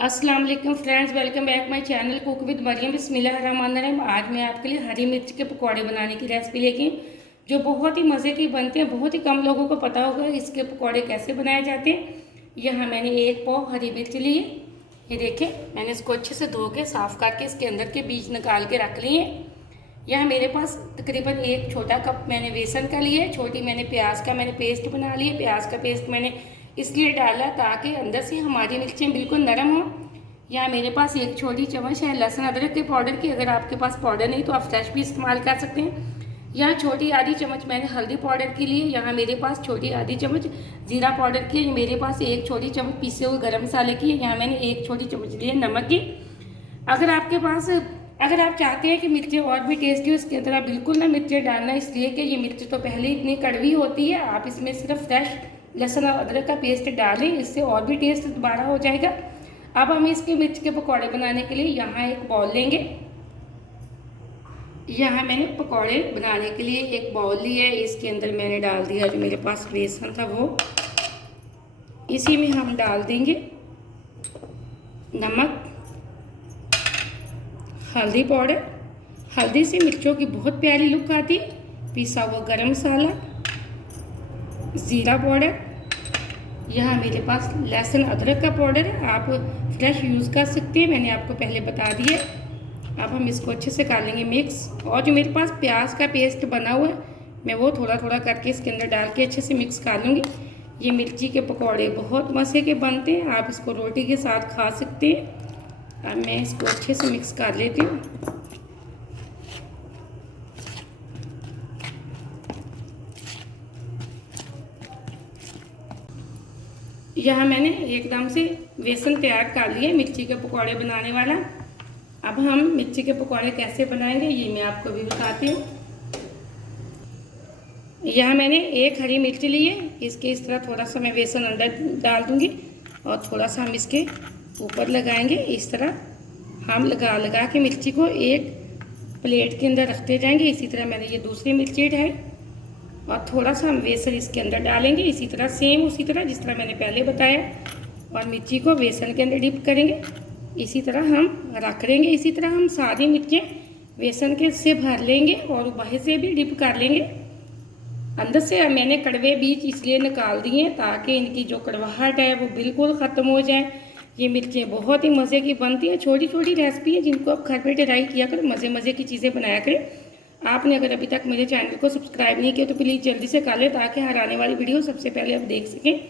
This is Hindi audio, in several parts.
अस्सलाम वालेकुम friends, welcome back my channel cook with Mariam. बिस्मिल्लाहिर्रहमानिर्रहीम। आज मैं आपके लिए हरी मिर्च के पकौड़े बनाने की रेसिपी लेके जो बहुत ही मज़े के बनते हैं। बहुत ही कम लोगों को पता होगा इसके पकौड़े कैसे बनाए जाते हैं। यहाँ मैंने एक पाव हरी मिर्च ली है। ये देखें, मैंने इसको अच्छे से धो के साफ़ करके इसके अंदर के बीज निकाल के रख लिए हैं। यहाँ मेरे पास तकरीबन एक छोटा कप मैंने बेसन का लिया है। छोटी मैंने प्याज का पेस्ट बना लिया। प्याज का पेस्ट मैंने इसलिए डाला ताकि अंदर से हमारी मिर्चें बिल्कुल नरम हों। यहाँ मेरे पास एक छोटी चम्मच है लहसुन अदरक के पाउडर की। अगर आपके पास पाउडर नहीं तो आप फ्रेश भी इस्तेमाल कर सकते हैं। यहाँ छोटी आधी चम्मच मैंने हल्दी पाउडर की ली है। यहाँ मेरे पास छोटी आधी चम्मच जीरा पाउडर की है। मेरे पास एक छोटी चम्मच पीसे हुए गरम मसाले की है। यहाँ मैंने एक छोटी चम्मच ली है नमक की। अगर आप चाहते हैं कि मिर्चें और भी टेस्टी हो, इसके अंदर आप बिल्कुल ना मिर्चें डालना, इसलिए कि ये मिर्च तो पहले इतनी कड़वी होती है। आप इसमें सिर्फ फ्रेश लहसुन और अदरक का पेस्ट डालें, इससे और भी टेस्ट दोबारा हो जाएगा। अब हम इसके मिर्च के पकौड़े बनाने के लिए यहाँ एक बाउल लेंगे। यहाँ मैंने पकौड़े बनाने के लिए एक बाउल लिया है। इसके अंदर मैंने डाल दिया जो मेरे पास बेसन था वो। इसी में हम डाल देंगे नमक, हल्दी पाउडर। हल्दी से मिर्चों की बहुत प्यारी लुक आती है। पिसा हुआ गरम मसाला, ज़ीरा पाउडर। यहाँ मेरे पास लहसुन अदरक का पाउडर है, आप फ्रेश यूज़ कर सकते हैं, मैंने आपको पहले बता दिया। अब हम इसको अच्छे से कर लेंगे मिक्स। और जो मेरे पास प्याज का पेस्ट बना हुआ है मैं वो थोड़ा थोड़ा करके इसके अंदर डाल के अच्छे से मिक्स कर लूँगी। ये मिर्ची के पकौड़े बहुत मज़े के बनते हैं, आप इसको रोटी के साथ खा सकते हैं। अब मैं इसको अच्छे से मिक्स कर लेती हूँ। यहाँ मैंने एकदम से बेसन तैयार कर लिया मिर्ची के पकौड़े बनाने वाला। अब हम मिर्ची के पकौड़े कैसे बनाएंगे ये मैं आपको भी बताती हूँ। यहाँ मैंने एक हरी मिर्च ली है। इसके इस तरह थोड़ा सा मैं बेसन अंदर डाल दूँगी और थोड़ा सा हम इसके ऊपर लगाएंगे। इस तरह हम लगा के मिर्ची को एक प्लेट के अंदर रखते जाएंगे। इसी तरह मैंने ये दूसरी मिर्ची ढाई और थोड़ा सा हम बेसन इसके अंदर डालेंगे। इसी तरह सेम उसी तरह जिस तरह मैंने पहले बताया। और मिर्ची को बेसन के अंदर डिप करेंगे। इसी तरह हम रख देंगे। इसी तरह हम सारी मिर्चें बेसन के से भर लेंगे और बाहर से भी डिप कर लेंगे। अंदर से मैंने कड़वे बीज इसलिए निकाल दिए हैं ताकि इनकी जो कड़वाहट है वो बिल्कुल ख़त्म हो जाए। ये मिर्चें बहुत ही मज़े की बनती हैं। छोटी छोटी रेसिपी है जिनको आप घर पे ट्राई किया करें, मज़े की चीज़ें बनाया करें। आपने अगर अभी तक मेरे चैनल को सब्सक्राइब नहीं किया तो प्लीज़ जल्दी से कर लें ताकि हर आने वाली वीडियो सबसे पहले आप देख सकें।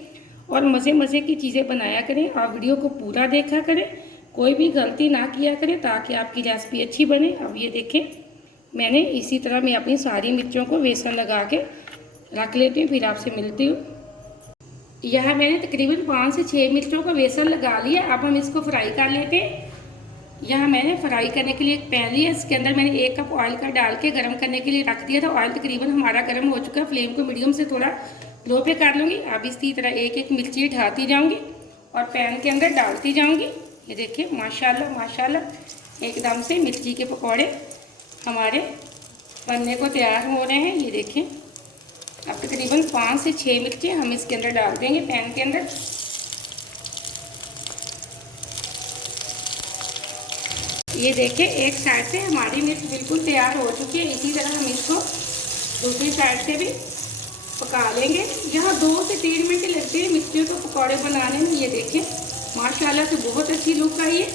और मज़े की चीज़ें बनाया करें। आप वीडियो को पूरा देखा करें, कोई भी गलती ना किया करें ताकि आपकी रेसिपी अच्छी बने। अब ये देखें, मैंने इसी तरह मैं अपनी सारी मिर्चों को बेसन लगा के रख लेती हूँ, फिर आपसे मिलती हूँ। यहाँ मैंने तकरीबन 5 से 6 मिर्चों का बेसन लगा लिया। अब हम इसको फ्राई कर लेते हैं। यहाँ मैंने फ्राई करने के लिए एक पैन लिया। इसके अंदर मैंने 1 कप ऑयल का डाल के गर्म करने के लिए रख दिया था। ऑयल तकरीबन हमारा गर्म हो चुका है। फ्लेम को मीडियम से थोड़ा लो पे कर लूँगी। अब इसी तरह एक एक मिर्ची ढाती जाऊँगी और पैन के अंदर डालती जाऊँगी। ये देखिए माशाल्लाह एकदम से मिर्ची के पकौड़े हमारे बनने को तैयार हो रहे हैं। ये देखें, अब तकरीबन 5 से 6 मिर्ची हम इसके अंदर डाल देंगे पैन के अंदर। ये देखें, एक साइड से हमारी मिर्च बिल्कुल तैयार हो चुकी है। इसी तरह हम इसको दूसरी साइड से भी पका लेंगे। यहाँ 2 से 3 मिनट लगते हैं मिर्चियों को पकौड़े बनाने में। ये देखें माशाल्लाह से बहुत अच्छी लुक आई है।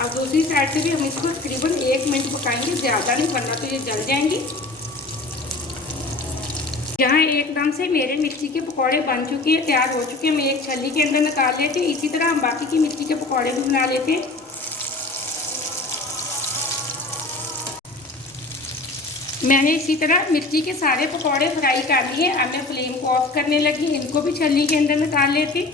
अब दूसरी साइड से भी हम इसको तकरीबन 1 मिनट पकाएंगे, ज़्यादा नहीं, वरना तो ये जल जाएंगी। यहाँ एकदम से मेरे मिर्ची के पकौड़े बन चुके हैं, तैयार हो चुके हैं। मैं एक छल्ली के अंदर निकाल लेती हूँ। इसी तरह हम बाकी की मिर्ची के पकौड़े भी बना लेते हैं। मैंने इसी तरह मिर्ची के सारे पकौड़े फ्राई कर लिए। अब मैं फ्लेम को ऑफ करने लगी। इनको भी छल्ली के अंदर निकाल लेती।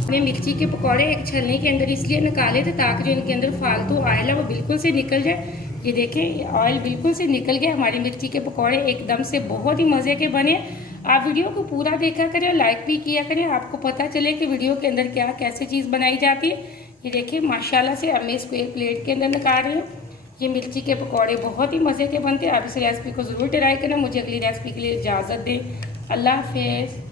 मैंने मिर्ची के पकौड़े एक छलनी के अंदर इसलिए निकाले थे ताकि जो इनके अंदर फालतू ऑयल है वो बिल्कुल से निकल जाए। ये देखें ऑयल बिल्कुल से निकल गया, हमारी मिर्ची के पकौड़े एकदम से बहुत ही मज़े के बने। आप वीडियो को पूरा देखा करें, लाइक भी किया करें, आपको पता चले कि वीडियो के अंदर क्या कैसे चीज़ बनाई जाती है। ये देखिए माशाल्लाह से अब मैं इसको एक प्लेट के अंदर निकाल रही हूँ। ये मिर्ची के पकौड़े बहुत ही मज़े के बनते हैं। आप इस रेसिपी को ज़रूर ट्राई करें। मुझे अगली रेसिपी के लिए इजाज़त दें। अल्लाह हाफिज़।